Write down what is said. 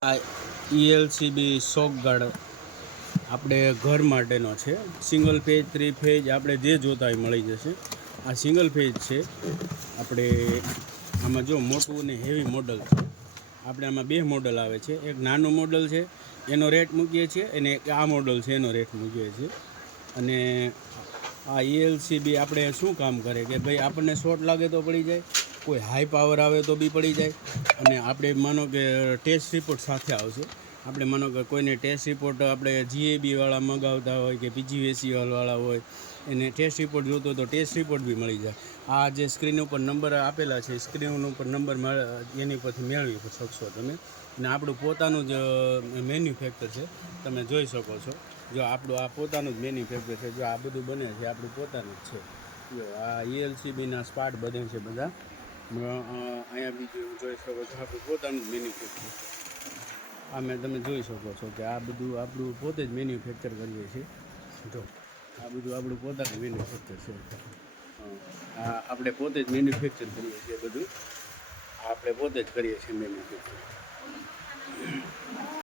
આ ELCB શોક guard આપણે ઘર માટેનો છે. સિંગલ ફેજ, 3 ફેજ આપણે જે જોતા હોય મળી જશે. આ સિંગલ ફેજ છે. આપણે આમાં જો મોટું ને હેવી મોડલ છે. આપણે આમાં બે મોડલ આવે છે. એક નાનું મોડલ છે એનો રેટ મૂકીએ છીએ, અને એક આ મોડલ છે એનો રેટ મૂકીએ છીએ. અને આ ELCB આપણે શું કામ કરે કે ભાઈ આપણને શોર્ટ લાગે તો પડી જાય, કોઈ હાઈ પાવર આવે તો બી પડી જાય. અને આપણે માનો કે ટેસ્ટ રિપોર્ટ સાથે આવશે. આપણે માનો કે કોઈને ટેસ્ટ રિપોર્ટ આપણે GAB વાળા મંગાવતા હોય કે PGVCL વાળા હોય, એને ટેસ્ટ રિપોર્ટ જોતો તો ટેસ્ટ રિપોર્ટ બી મળી જાય. આ જે સ્ક્રીન ઉપર નંબર આપેલા છે, સ્ક્રીન ઉપર નંબર એની પરથી મેળવી શકશો તમે. અને આપણું પોતાનું જ મેન્યુફેક્ચર છે, તમે જોઈ શકો છો. જો આપણું આ પોતાનું જ મેન્યુફેક્ચર છે. જો આ બધું બને છે આપણું પોતાનું જ છે. જો આ ELCBના સ્પાર્ટ બને છે બધા. અહીંયા બીજું જોઈ શકો છો, આપણું પોતાનું જ મેન્યુફેક્ચર છે. આ તમે જોઈ શકો છો કે આ બધું આપણું પોતે જ મેન્યુફેક્ચર કરીએ છીએ. જો આ બધું આપણું પોતાનું મેન્યુફેક્ચર છે. આ આપણે પોતે જ મેન્યુફેક્ચર કરીએ છીએ બધું. આપણે પોતે જ કરીએ છીએ મેન્યુફેક્ચર.